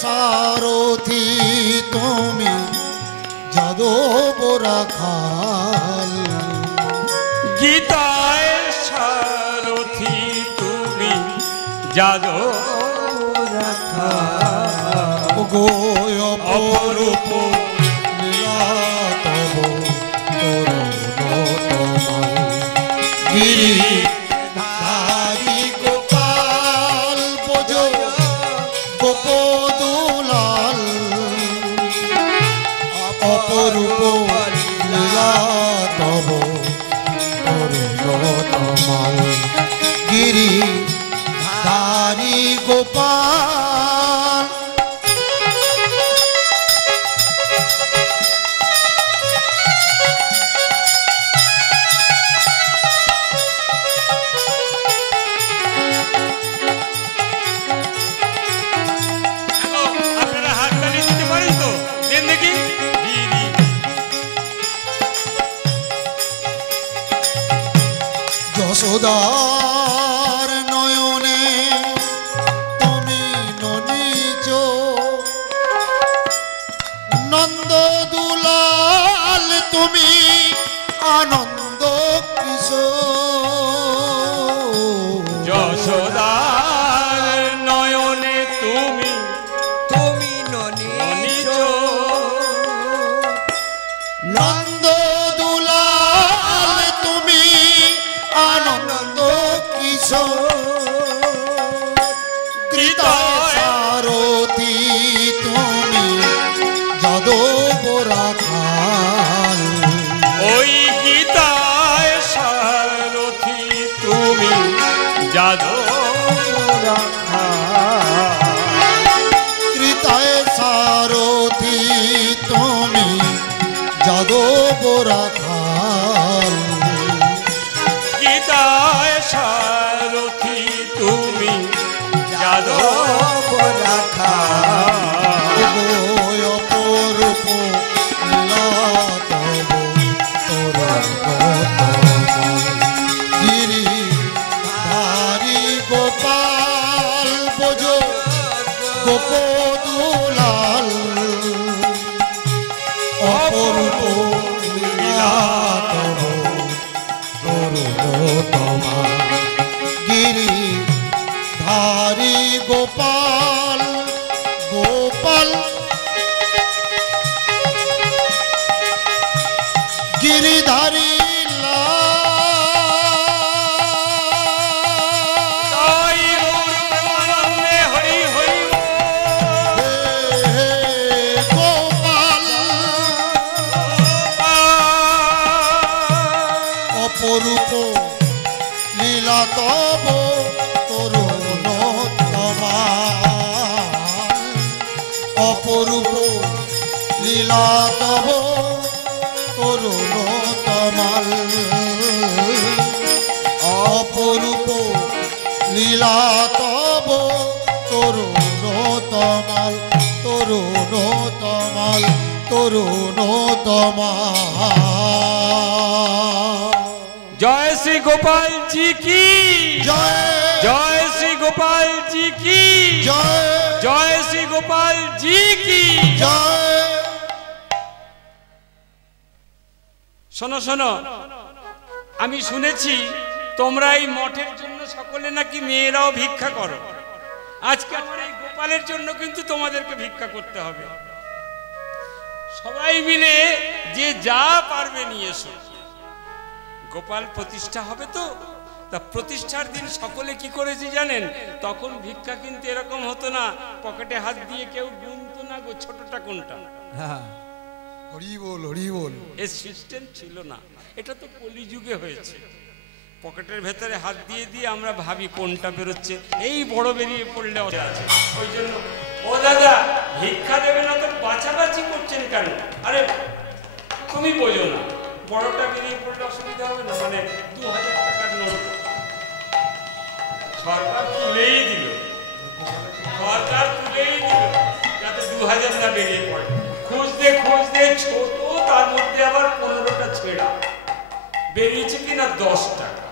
সারথি তুমি যাদব রাখাল গীতায় সারথি তুমি যাদব রাখাল গো অপরূপ লীলা তব তরুণতমাল গিরি ধারি গোপাল বোঝ গোপদুলাল অপরূপ লীলা তব তরুণতমাল গিরি ধারি গোপাল যশোদার নয়নে তুমি ননিজ নন্দ দুলাল তুমি আনন্দ কিশোর যশোদার নয়নে তুমি ননিজ নন্দ দুলাল তুমি আনন্দ কিশোর সারথি তুমি যাদব রাখাল ওই গীতায় সারথি তুমি যাদব কৃতায় সারথি তুমি যাদব রাখাল গীতায় সারথি তুমি যাদব রাখাল অপরূপ লীলা তব তরুণতমাল গিরি ধারি গোপাল বোঝ গোপদুলাল অপরূপ লীলা তব তরুণতমাল গিরি ধারি গোপাল গোপাল গিরিধারী গোপাল অপরূপ লীলা তব তরুণতমাল অপরূপ লীলা তব তরুণতমাল অপরূপ লীলা তব তরুণতমাল তরুণতমাল তরুণতমাল জয় শ্রী গোপাল জি কি জয় জয় শ্রী গোপাল জি কি জয় জয় শ্রী গোপাল জি কি জয়। শোনো শোনো, আমি শুনেছি তোমরা এই মঠের জন্য সকলে নাকি মেয়েরাও ভিক্ষা করো। আজকে আমার এই গোপালের জন্য কিন্তু তোমাদেরকে ভিক্ষা করতে হবে। সবাই মিলে যে যা পারবে নিয়ে এসো। গোপাল প্রতিষ্ঠা হবে তো, তা প্রতিষ্ঠার দিন সকলে কি করেছি জানেন? তখন ভিক্ষা কিন্তু এরকম হতো না, পকেটে হাত দিয়ে কেউ গুনতো না গো ছোটটা কোনটা। হ্যাঁ, হরি বল হরি বল। এই সিস্টেম ছিল না, এটা তো কলিযুগে হয়েছে। পকেটের ভেতরে হাত দিয়ে দিয়ে আমরা ভাবি কোনটা বেরোচ্ছে, এই বড় বেরিয়ে পড়লে আছে। ওই জন্য ও দাদা ভিক্ষা দেবে না তো বাছাবাছি করছেন কেন? আরে তুমি বোঝো না, বড়টা বেরিয়ে পড়লে অসুবিধা হবে না। মানে 2000 টাকার নোট সরকার তুলেই দিল, সরকার তুলেই দিল যাতে 2000 না বেরিয়ে পড়ে। খুঁজতে খুঁজতে ছোট, তার মধ্যে আবার 15টা ছেঁড়া বেরিয়েছে কিনা 10 টাকা।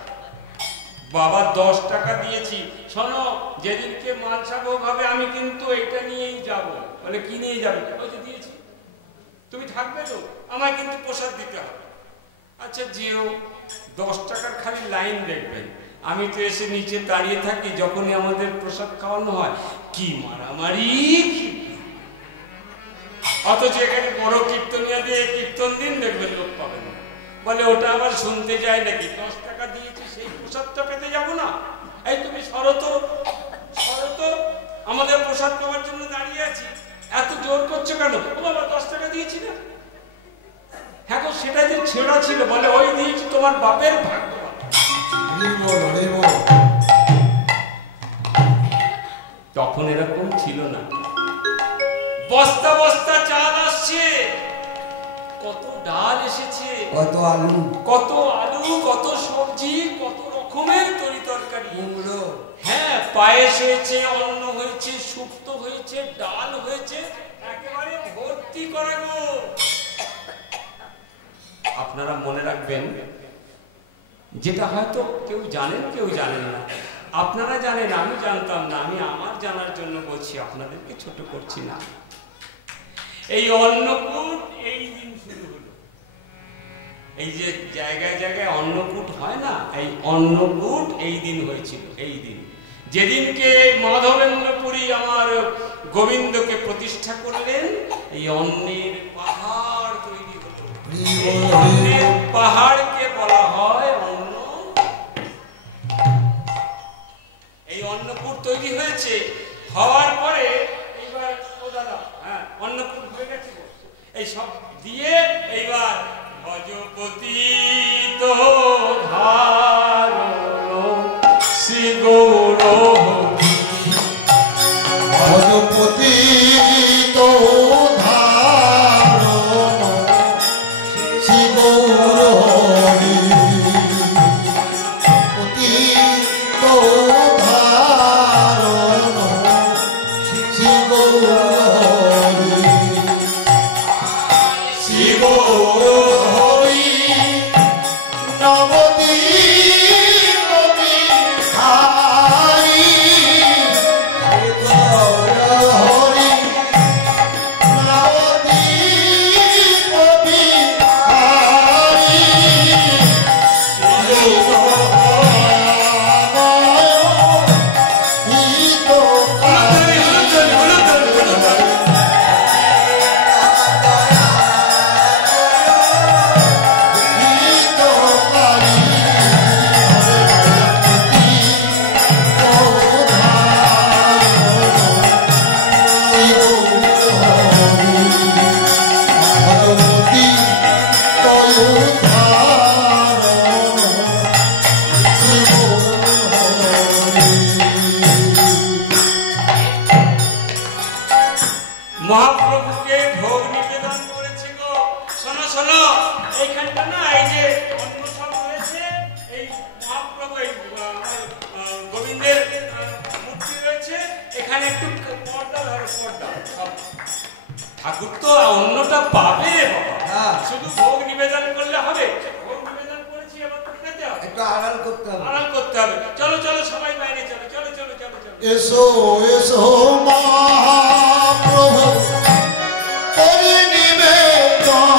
বাবা 10 টাকা দিয়েছি, শোনো যেদিনকে মানসা ভোগ হবে আমি কিন্তু এটা নিয়েই যাব। বলে কি নিয়ে যাবে? ওই যে দিয়েছি, তুমি থাকবে তো, আমায় কিন্তু প্রসাদ দিতে হবে। আচ্ছা যেও, 10 টাকার খালি লাইন দেখবেন, আমি তো এসে নিচে দাঁড়িয়ে থাকি, যখনই আমাদের প্রসাদ খাওয়ানো হয় কি মারামারি, অথচ এখানে বড় কীর্তনিয়া দিয়ে কীর্তন দিন দেখবেন লোক পাবেন না। বলে ওটা আবার শুনতে যায় নাকি? 10 টাকা দিয়েছি সেই প্রসাদটা পেতে যাব না? এই তুমি শরত আমাদের প্রসাদ পাওয়ার জন্য দাঁড়িয়ে আছি, এত জোর করছো কেন? ও বাবা 10 টাকা দিয়েছি না। হ্যাঁ গো সেটা যে ছেঁড়া ছিল, বলে ওই দিয়েছি তোমার বাপের ভাগ্য। তখন এরকম ছিল না, বস্তা বস্তা চাল আসছে, কত ডাল এসেছে, কত আলু, কত সবজি, কত রকমের তরি তরকারি। হ্যাঁ, পায়েস হয়েছে, অন্ন হয়েছে, শুক্তো হয়েছে, ডাল হয়েছে, একেবারে ভর্তি করা গো। আপনারা মনে রাখবেন, যেটা হয়তো কেউ জানেন কেউ জানেন না, আপনারা জানেন আমি জানতাম না, আমি আমার জানার জন্য বলছি, আপনাদেরকে ছোট করছি না। এই অন্নকূট এই দিন শুরু হলো। এই যে জায়গায় জায়গায় অন্নকূট হয় না, এই অন্নকূট এই দিন হয়েছিল। এই দিন যেদিনকে মাধবেন্দ্রপুরী আমার গোবিন্দকে প্রতিষ্ঠা করলেন, এই অন্নের পাহাড় তৈরি হলো। অন্নের পাহাড়কে বলা হয় অন্ন। এই অন্নকূট তৈরি হয়েছে, হওয়ার পরে এইবার ও দাদা, হ্যাঁ অন্নকূট হয়ে গেছে, এই সব দিয়ে এইবার ভজপতি তো ধারণ শ্রী গৌর, ভজপতি তো ধারণ শ্রী গৌর হরি, পতি তো ধারণ শ্রী গৌর হরি, শ্রী গৌর হরি নবদ্বীপ বিহারী, গৌর হরি নবদ্বীপ বিহারী, মহাপ্রভুকে ভোগ নিবেদন করেছে গো। শোনো শোনো, এইখানটা না, এই যে অন্ন সব রয়েছে, এই মহাপ্রভু গোবিন্দের মূর্তি রয়েছে, এখানে একটু পর্দা ধরো, পর্দা। ঠাকুর তো অন্নটা পাবে বাবা, শুধু ভোগ নিবেদন করলে হবে? ভোগ নিবেদন করেছি, এবার তো খেতে হবে, একটু আড়াল করতে হবে, আড়াল করতে হবে। চলো চলো সবাই বাইরে চলো, চলো চলো চলো চলো। এসো এসো মহাপ্রভু করি নিবেদন,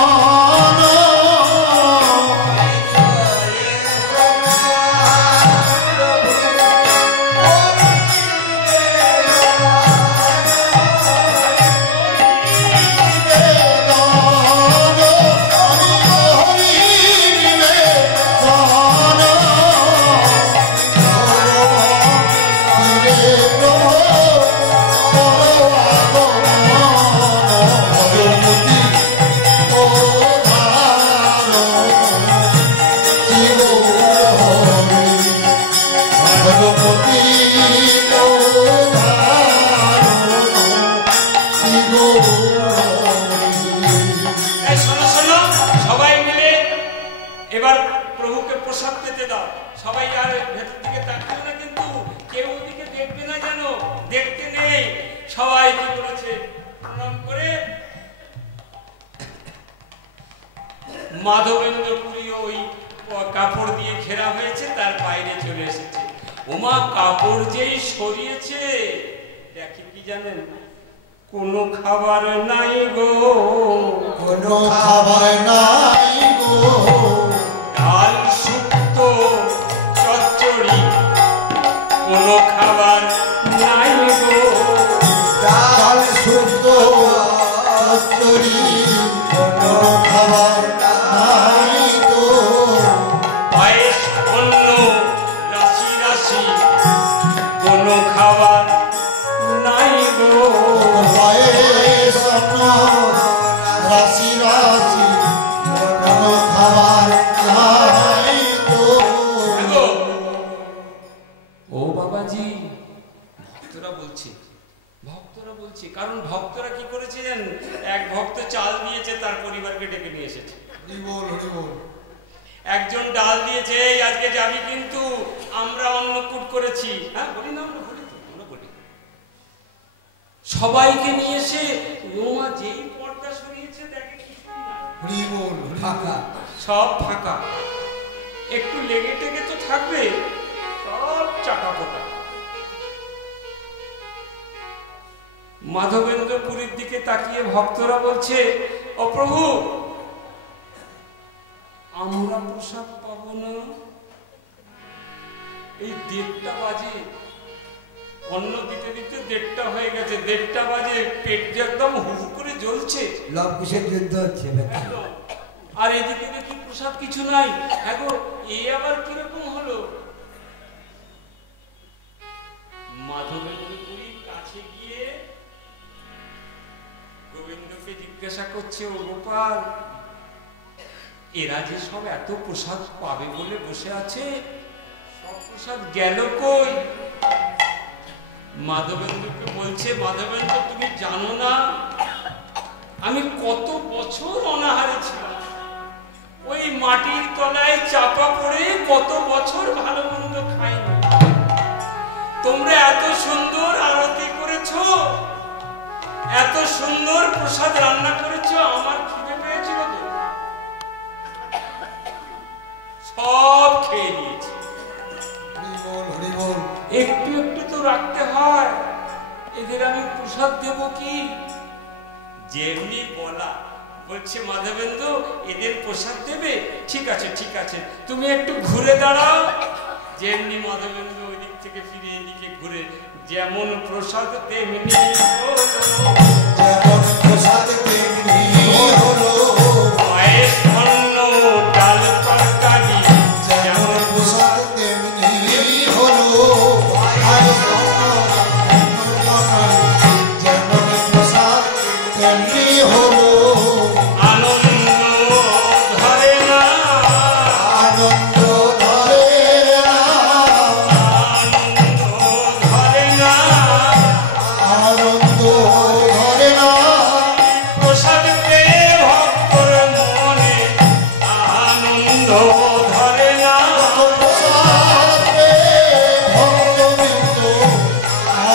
এবার প্রভুকে প্রসাদ পেতে দাও। সবাই আর ভেতর দিকে তাকাবে না, কিন্তু কেউ ওদিকে দেখবে না, যেন দেখতে নেই। সবাই কি করেছে, প্রণাম করে মাধবেন্দ্রপুরী ওই কাপড় দিয়ে ঘেরা হয়েছে, তার বাইরে চলে এসেছে। ওমা কাপড় যেই সরিয়েছে, দেখে কি জানেন, কোনো খাবার নাই গো, কোনো খাবার নাই গো, ডাল শুক্তো চচ্চড়ি, কোনো খাবার নাই গো, ডাল শুক্তো চচ্চড়ি, কোনো খাবার নাই গো, পায়েস অন্ন রাশি রাশি, কোনো খাবার নাই গো, পায়েস অন্ন রাশি রাশি, কোনো খাবার নাই গো। দেখো, ও বাবাজি, ভক্তরা বলছে, কারণ ভক্তরা কি করেছে জানেন, এক ভক্ত চাল দিয়েছে, তার পরিবারকে ডেকে নিয়ে এসেছে। একজন ডাল দিয়েছে, এই আজকে যাবি কিন্তু আমরা অন্নকূট করেছি, হ্যাঁ বলি না, আমরা বলি তো, আমরা বলি। সবাইকে নিয়ে এসে রোমা যেই পর্দা সরিয়েছে, দেখে কিছুই না, ফাঁকা, সব ফাঁকা, একটু লেগে টেগে তো থাকবে, সব চাকা পোটা। মাধবেন্দ্র পুরীর দিকে তাকিয়ে ভক্তরা বলছে, ও প্রভু, আমরা প্রসাদ পাবো না, এই 1:30 বাজে, অন্ন দিতে দিতে 1:30 হয়ে গেছে, 1:30 বাজে, পেট যে একদম হুহু করে জ্বলছে, লবকুশের যুদ্ধ হচ্ছে। আর এদিকে দেখি প্রসাদ কিছু নাই। এখন এ আবার কিরকম হলো? মাধবেন্দ্র পুরীর কাছে গিয়ে গোবিন্দকে জিজ্ঞাসা করছে, ও গোপাল, এরা যে সব এত প্রসাদ পাবে বলে বসে আছে, সব প্রসাদ গেল কই? মাধবেন্দ্রকে বলছে, মাধবেন্দ্র তুমি জানো না আমি কত বছর অনাহারে ছিলাম, ওই মাটির তলায় চাপা পড়ে কত বছর ভালো মন্দ খাইনি, তোমরা এত সুন্দর আরতি করেছো, এত সুন্দর প্রসাদ রান্না করেছো, আমার খিদে পেয়েছিল তো, সব খেয়ে নিয়েছি, একটু একটু তো রাখতে হয়, এদের আমি প্রসাদ দেব কি? যেমনি বলা, বলছে মাধবেন্দ্র এদের প্রসাদ দেবে, ঠিক আছে ঠিক আছে, তুমি একটু ঘুরে দাঁড়াও। যেমনি মাধবেন্দ্র ওই দিক থেকে ফিরে এদিকে ঘুরে, যেমন প্রসাদ তেমনি হলো, যেমন প্রসাদ তেমনি হলো, পায়েস অন্ন ডাল তরকারি, যেমন প্রসাদ তেমনি হলো, পায়েস অন্ন তরকারি, যেমন প্রসাদ তেমনি হলো, আনন্দ ধরে না, আনন্দ ধরে না, আনন্দ ধরে না, আনন্দ ধরে না, প্রসাদ পেয়ে ভক্তর মনে আনন্দ ধরে না, প্রসাদ পেয়ে ভক্তবৃন্দ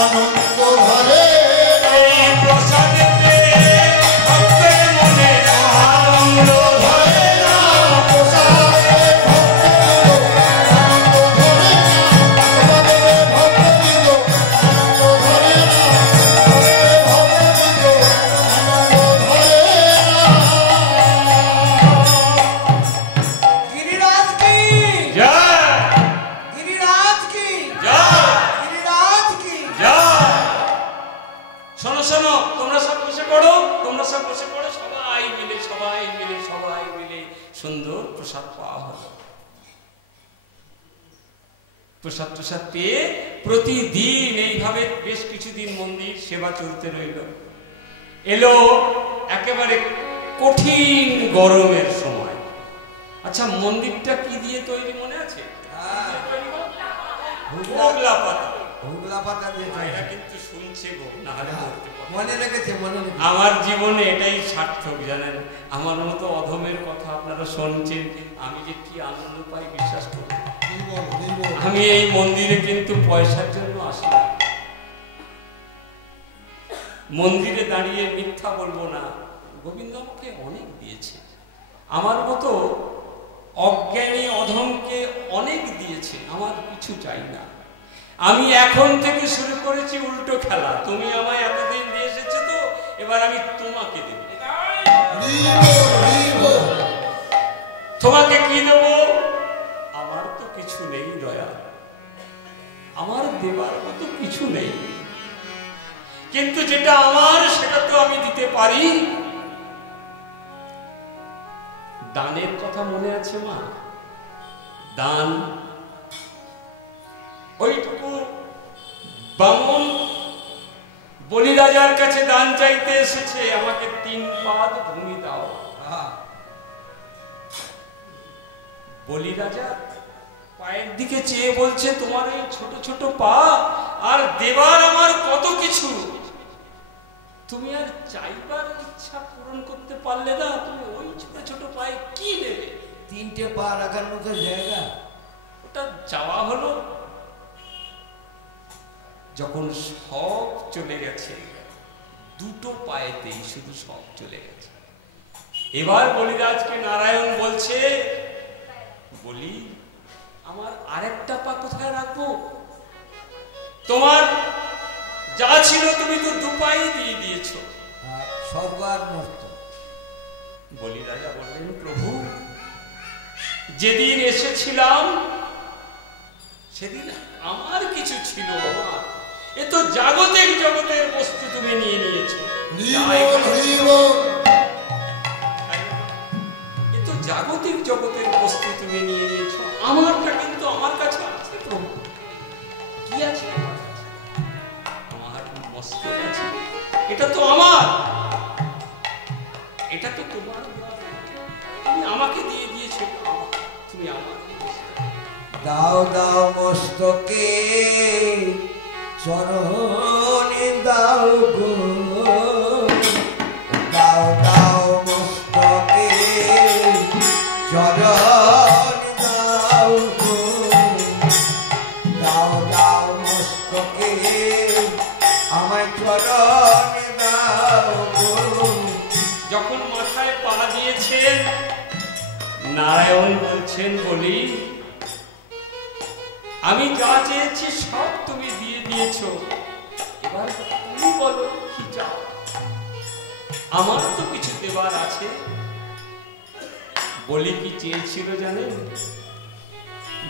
আনন্দ ধরে না, এই প্রসাদ পেয়ে ভক্তের মনে আনন্দ ধরে না, প্রসাদ পেয়ে ভক্তবৃন্দ আনন্দ ধরে না, প্রসাদ পেয়ে ভক্তবৃন্দ আনন্দ ধরে না, गिरिराज की জয় गिरिराज की জয় गिरिराज की জয়। শোনো শোনো, তোমরা সব বসে পড়ো, তোমরা সব বসে পড়ো, সবাই মিলে সবাই মিলে সবাই মিলে সুন্দর প্রসাদ পাওয়া হলো। প্রসাদ প্রসাদ পেয়ে প্রতিদিন এইভাবে বেশ কিছুদিন মন্দির সেবা চলতে রইল। এলো একেবারে কঠিন গরমের সময়। আচ্ছা, মন্দিরটা কি দিয়ে তৈরি মনে আছে? হোগলা পাতা। হুগলা পাতা দিয়ে এরা কিন্তু শুনছে গো, না হলে বলতে পারবে না। মনে রেখেছে, মনে রেখেছে। আমার জীবনে এটাই সার্থক, জানেন, আমার মতো অধমের কথা আপনারা শুনছেন, আমি যে কি আনন্দ পাই বিশ্বাস করুন। আমি এই মন্দিরে কিন্তু পয়সার জন্য আসি না, মন্দিরে দাঁড়িয়ে মিথ্যা বলবো না, গোবিন্দ আমাকে অনেক দিয়েছে, আমার মতো অজ্ঞানী অধমকে অনেক দিয়েছে, আমার কিছু চাই না। আমি এখন থেকে শুরু করেছি উল্টো খেলা। তুমি আমায় এতদিন দিয়ে এসেছো তো, এবার আমি তোমাকে দেব। তোমাকে কি দেব? আমার তো কিছু নেই দয়া, আমার দেবার মতো কিছু নেই, কিন্তু যেটা আমার সেটা তো আমি দিতে পারি। দানের কথা মনে আছে মা? দান, ওইটুকু বামন বলিরাজার কাছে দান চাইতে এসেছে, আমাকে 3 পাদ ভূমি দাও। বলিরাজা পায়ের দিকে চেয়ে বলছে, তোমার এই ছোট ছোট পা, আর দেবার আমার কত কিছু, তুমি আর চাইবার ইচ্ছা পূরণ করতে পারলে না, তুমি ওই ছোট ছোট পায়ে কি নেবে? 3টে পা রাখার মতো জায়গা, ওটা চাওয়া হলো। যখন সব চলে গেছে, 2টো পায়েতেই শুধু সব চলে গেছে। এবার বলিরাজকে নারায়ণ বলছে, বলি আমার আরেকটা পা কোথায় রাখবো? তোমার যা ছিল তুমি তো 2 পাই দিয়ে দিয়েছো। স্বর্গ আর নষ্ট। বলিরাজা বললেন, প্রভু যেদিন এসেছিলাম সেদিন আমার কিছু ছিল, আমার এ তো জাগতিক জগতের বস্তু তুমি নিয়ে নিয়েছো। এ তো জাগতিক জগতের বস্তু তুমি নিয়ে নিয়েছো, আমারটা কিন্তু আমার কাছে আছে। প্রভু কি আছে আমার কাছে? আমার মস্তক আছে, এটা তো আমার, এটা তো তোমার, তুমি আমাকে দিয়ে দিয়েছো, তুমি আমার। দাও দাও মস্তকে চরণে দাও গো, দাও দাও মস্তকে চরণে দাও গো, দাও দাও মস্তকে আমায় চরণে দাও গো। যখন মাথায় পা দিয়েছেন, নারায়ণ বলছেন, বলি আমি যা চেয়েছি সব তুমি দিয়ে দিয়েছো, এবার তুমি বলো কি চাও? আমার তো কিছু দেবার আছে। বলি কি চেয়েছিল জানেন?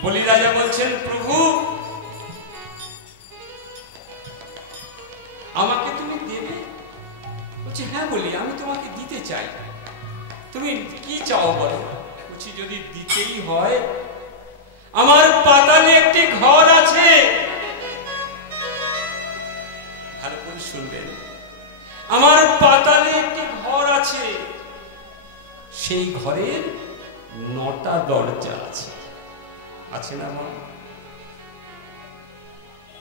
বলিরাজা বলছেন, প্রভু আমাকে তুমি দেবে? বলছে, হ্যাঁ বলি, আমি তোমাকে দিতে চাই। তুমি কি চাও বলো? বলছি, যদি দিতেই হয়, আমার পাতালে একটি ঘর আছে, ভালো করে শুনবেন, আমার পাতালে একটি ঘর আছে, সেই ঘরের 9টা দরজা আছে। আছে না মা?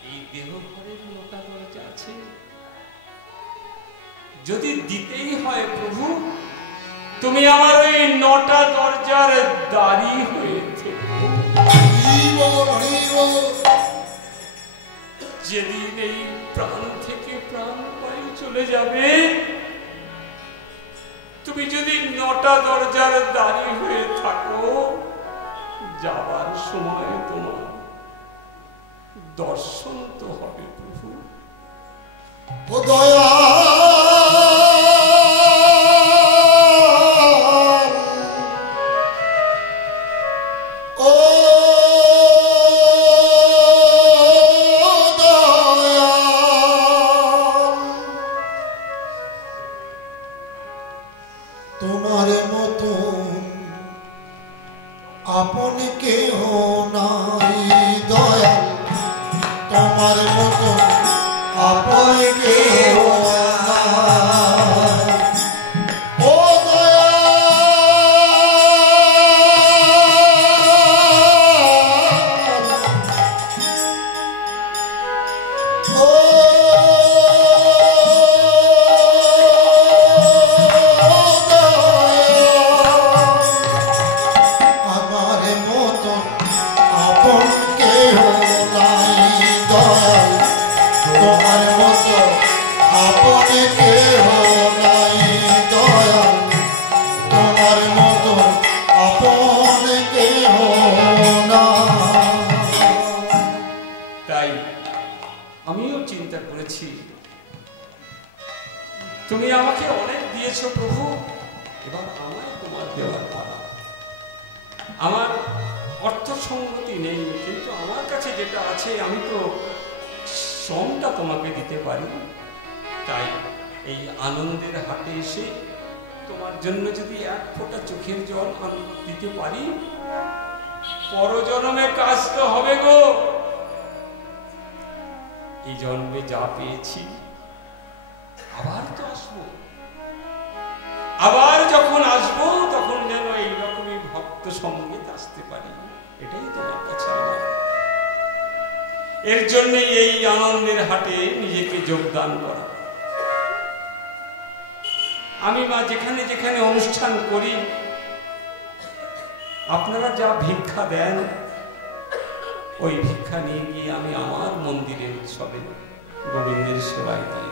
এই দেহ ঘরের 9টা দরজা আছে। যদি দিতেই হয় প্রভু, তুমি আমার ওই 9টা দরজার দাঁড়ি হয়ে থেকো। যেদিন এই প্রাণ থেকে প্রাণ বায়ু চলে যাবে, তুমি যদি 9টা দরজার দাঁড়ি হয়ে থাকো, যাবার সময় তোমার দর্শন তো হবে প্রভু। ও দয়া তোমার মতন আপন কেহ নাই দয়াল, তোমার মতন আপন কেহ নাই। ও তুমি আমাকে অনেক দিয়েছো প্রভু, এবার আমায় তোমার দেওয়ার পালা। আমার অর্থ সঙ্গতি নেই, কিন্তু আমার কাছে যেটা আছে আমি তো শ্রমটা তোমাকে দিতে পারি। তাই এই আনন্দের হাটে এসে তোমার জন্য যদি এক ফোঁটা চোখের জল আমি দিতে পারি, পরজন্মে কাজ তো হবে গো। এই জন্মে যা পেয়েছি আবার তো আসবো, আবার যখন আসবো তখন যেন এইরকমই ভক্ত সঙ্গীত আসতে পারি, এটাই তোমার কাছে আমার। এর জন্য এই আনন্দের হাটে নিজেকে যোগদান করা। আমি মা যেখানে যেখানে অনুষ্ঠান করি আপনারা যা ভিক্ষা দেন, ওই ভিক্ষা নিয়ে গিয়ে আমি আমার মন্দিরের উৎসবে গোবিন্দের সেবায় দিই।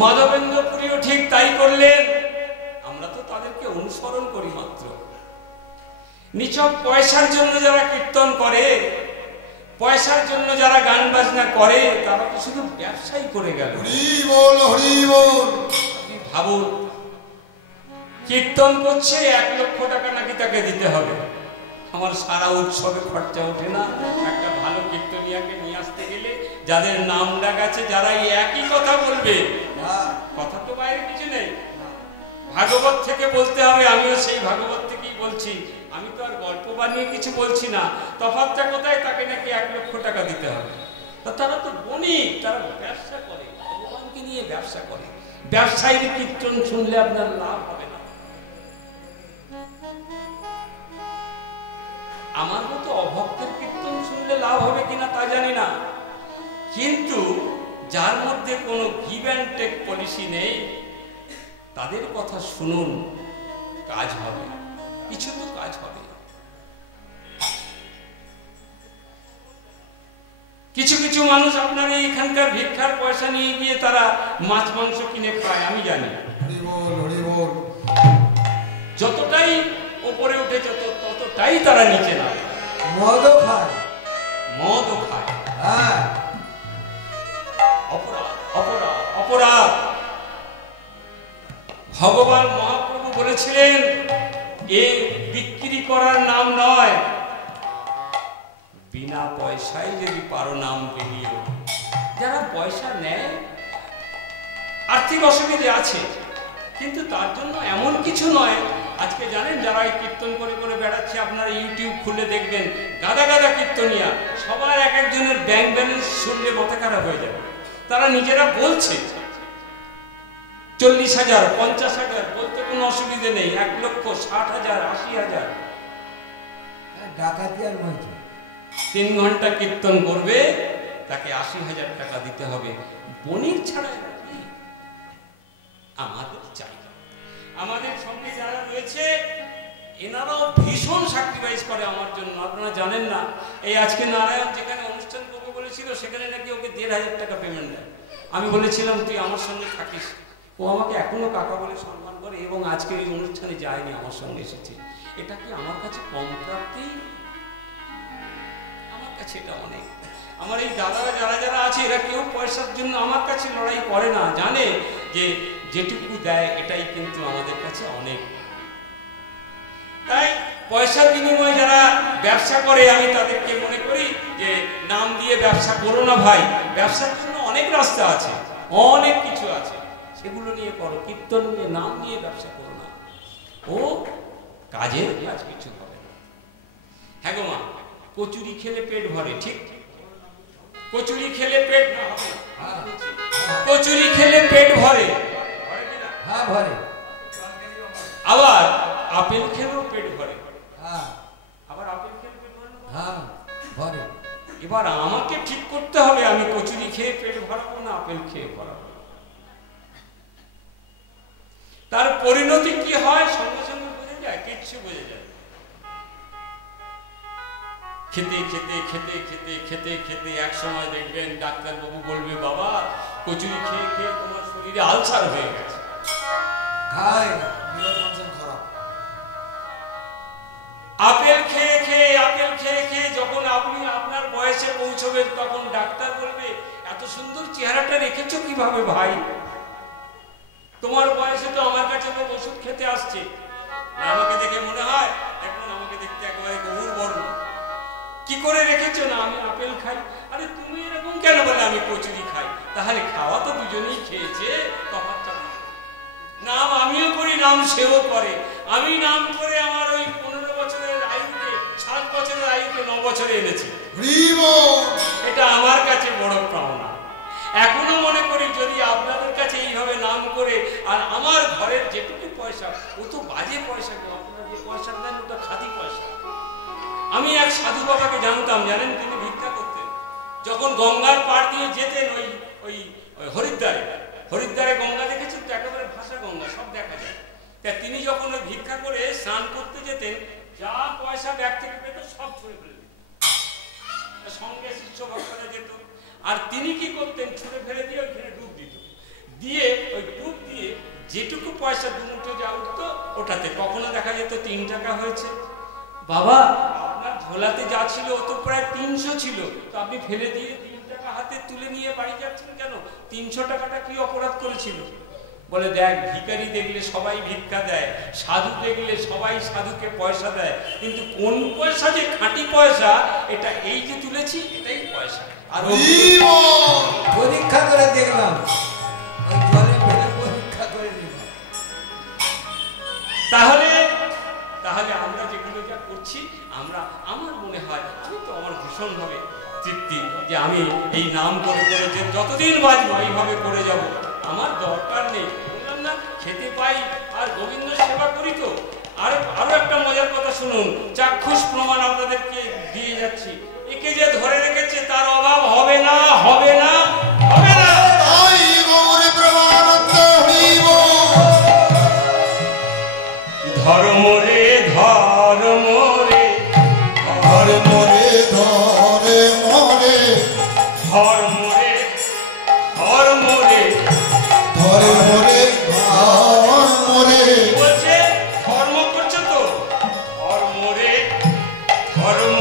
মাধবেন্দ্রপুরীও ঠিক তাই করলেন। আমরা তো তাদেরকে অনুসরণ করি মাত্র। নিছক পয়সার জন্য যারা কীর্তন করে, পয়সার জন্য যারা গান বাজনা করে, তারা তো শুধু ব্যবসাই করে গেল। আপনি ভাবুন, কীর্তন করছে 1 লক্ষ টাকা নাকি তাকে দিতে হবে। আমার সারা উৎসবে খরচা ওঠে না। একটা ভালো কীর্তনিয়াকে নিয়ে আসতে গেলে যাদের নাম ডাক আছে, যারা এই একই কথা বলবে, কথা তো বাইরে কিছু নেই, ভাগবত থেকে বলতে হবে। আমিও সেই ভাগবত থেকেই বলছি, আমি তো আর গল্প বানিয়ে কিছু বলছি না। তফাৎটা কোথায়? তাকে নাকি 1 লক্ষ টাকা দিতে হবে। তারা তো বণিক, তারা ব্যবসা করে, ভগবানকে নিয়ে ব্যবসা করে। ব্যবসায়ীর কীর্তন শুনলে আপনার লাভ হবে না। আমার মতো অভক্তের কীর্তন শুনলে লাভ হবে কিনা তা জানি না, কিন্তু যার মধ্যে কোনো গিভ অ্যান্ড টেক পলিসি নেই, তাদের কথা শুনুন, কাজ হবে, কিছু তো কাজ হবে। কিছু কিছু মানুষ আপনার এখানকার ভিক্ষার পয়সা নিয়ে গিয়ে তারা মাছ মাংস কিনে খায়, আমি জানি। যতটাই ওপরে উঠে ততটাই তারা নিচে না। মদও খায়, মদও খায়। হ্যাঁ, অপরাধ, অপরাধ, অপরাধ। ভগবান মহাপ্রভু বলেছিলেন, এ বিক্রি করার নাম নয়, বিনা পয়সায় যদি পারো নাম বিলিও। যারা পয়সা নেয়, আর্থিক অসুবিধে আছে, কিন্তু তার জন্য এমন কিছু নয়। আজকে জানেন, যারা এই কীর্তন করে করে বেড়াচ্ছে, আপনারা ইউটিউব খুলে দেখবেন, গাদা গাদা কীর্তনিয়া, সবার এক একজনের ব্যাংক ব্যালেন্স শুনলে মাথা খারাপ হয়ে যাবে। তারা নিজেরা বলছে 40,000, 50,000 বলতে কোনো অসুবিধে নেই, 1 লক্ষ, 60,000, 80,000। ডাকাতি আর নয়। 3 ঘন্টা কীর্তন করবে, তাকে 80,000 টাকা দিতে হবে। বণিক ছাড়া কি আমাদের চাই? আমাদের সঙ্গে যারা রয়েছে, এনারাও ভীষণ স্যাক্রিফাইস করে আমার জন্য। আপনারা জানেন না, এই আজকে নারায়ণ যেখানে অনুষ্ঠান করবে বলেছিল, সেখানে নাকি ওকে 1,500 টাকা পেমেন্ট দেয়। আমি বলেছিলাম তুই আমার সঙ্গে থাকিস। ও আমাকে এখনো কাকা বলে সম্মান করে, এবং আজকে এই অনুষ্ঠানে যায়নি, আমার সঙ্গে এসেছে। এটা কি আমার কাছে কম প্রাপ্তি? আমার কাছে এটা অনেক। আমার এই দাদারা যারা যারা আছে, এরা কেউ পয়সার জন্য আমার কাছে লড়াই করে না, জানে যে যেটুকু দেয় এটাই কিন্তু আমাদের কাছে অনেক। তাই পয়সার বিনিময়ে যারা ব্যবসা করে, আমি তাদেরকে মনে করি যে নাম দিয়ে ব্যবসা করো না ভাই। ব্যবসার জন্য অনেক রাস্তা আছে, অনেক কিছু আছে, সেগুলো নিয়ে করো। কীর্তন নিয়ে, নাম নিয়ে ব্যবসা করো না, ও কাজের কাজ কিছু হবে না। হ্যাঁ গো মা, কচুরি খেলে পেট ভরে, ঠিক? কচুরি খেলে পেট না হবে, কচুরি খেলে পেট ভরে, হ্যাঁ ভরে। আবার আপেল খেলেও পেট ভরে, হ্যাঁ, আবার আপেল খেলে পেট ভরে, হ্যাঁ ভরে। এবার আমাকে ঠিক করতে হবে, আমি কচুরি খেয়ে পেট ভরাবো না আপেল খেয়ে ভরাবো। তার পরিণতি কি হয় সঙ্গে সঙ্গে বোঝা যায়, কিচ্ছু বোঝা যায়। খেতে খেতে খেতে খেতে খেতে খেতে এক সময় দেখবেন ডাক্তারবাবু বলবে, বাবা কচুরি খেয়ে খেয়ে তোমার শরীরে আলসার হয়ে গেছে। খায় আপেল খেয়ে খেয়ে, আপেল খেয়ে খেয়ে যখন আপনি আপনার বয়স বয়সে পৌঁছবেন তখন ডাক্তার বলবে এত সুন্দর চেহারাটা রেখেছো কিভাবে ভাই? তোমার বয়সে তো আমার কাছে লোক ওষুধ খেতে আসছে, আমাকে দেখে মনে হয় এখন আমাকে দেখতে একেবারে গৌর বর্ণ। কি করে রেখেছো? না আমি আপেল খাই। আরে তুমি এরকম কেন? বলে আমি কচুরি খাই। তাহলে খাওয়া তো দুজনেই খেয়েছে, তফাৎটা নাম আমিও করি, নাম সেও করে। আমি নাম করে আমার ওই 15 বছরের আয়ুকে 7 বছরের আয়ুকে 9 বছরে এনেছি। এটা আমার কাছে বড় পাওনা। এখনো মনে করি যদি আপনাদের কাছে এইভাবে নাম করে, আর আমার ঘরের যেটুকু পয়সা, ও তো বাজে পয়সা, আপনারা যে পয়সা দেন ওটা খাঁটি পয়সা। আমি এক সাধু বাবাকে জানতাম, জানেন, তিনি ভিক্ষা করতেন। যখন গঙ্গার পাড় দিয়ে যেতেন ওই ওই হরিদ্বারে গঙ্গা দেখেছেন তো, একেবারে ভাষা গঙ্গা, সব দেখা যায়। তা তিনি যখন ওই ভিক্ষা করে স্নান করতে যেতেন, যা পয়সা ব্যাগ থেকে পেত সব ছুঁড়ে ফেলে দিতেন। সঙ্গে শিষ্য ভক্তরা যেত, আর তিনি কি করতেন, ছুঁড়ে ফেলে দিয়ে ওইখানে ডুব দিত। দিয়ে ওই ডুব দিয়ে যেটুকু পয়সা দুমুঠো যা উঠতো ওটাতে, কখনো দেখা যেত 3 টাকা হয়েছে। বাবা আপনার ঝোলাতে যা ছিল ও তো প্রায় 300 ছিল, তো আপনি ফেলে দিয়ে 3 টাকা হাতে তুলে নিয়ে বাড়ি যাচ্ছেন কেন? 300 টাকাটা কি অপরাধ করেছিল? বলে দেখ, ভিখারি দেখলে সবাই ভিক্ষা দেয়, সাধু দেখলে সবাই সাধুকে পয়সা দেয়, কিন্তু কোন পয়সা যে খাঁটি পয়সা, এটা এই যে তুলেছি এটাই পয়সা। আর পরীক্ষা করে দেখলাম, জলে ফেলে পরীক্ষা করে নিলাম। তাহলে তাহলে আমরা যেগুলো যা করছি, আমার মনে হয় আমি তো আমার ভীষণভাবে তৃপ্তি যে আমি এই নাম করে করে যে যতদিন বাঁচবো এইভাবে করে যাব। আমার দরকার নেই, বললাম না, খেতে পাই আর গোবিন্দ সেবা করি। তো আরো একটা মজার কথা শুনুন, চাক্ষুষ প্রমাণ আপনাদেরকে দিয়ে যাচ্ছি। একে যে ধরে রেখেছে তার অভাব হবে না, হবে না, হবে না। ধর্ম রে ধর্ম রে ধর্ম রে ধরে মরে ধর্ম রে ধর্ম রে ধর্ম রে ধর্ম রে বলছে ধর্ম করছে তো, ধর্ম রে ধর্ম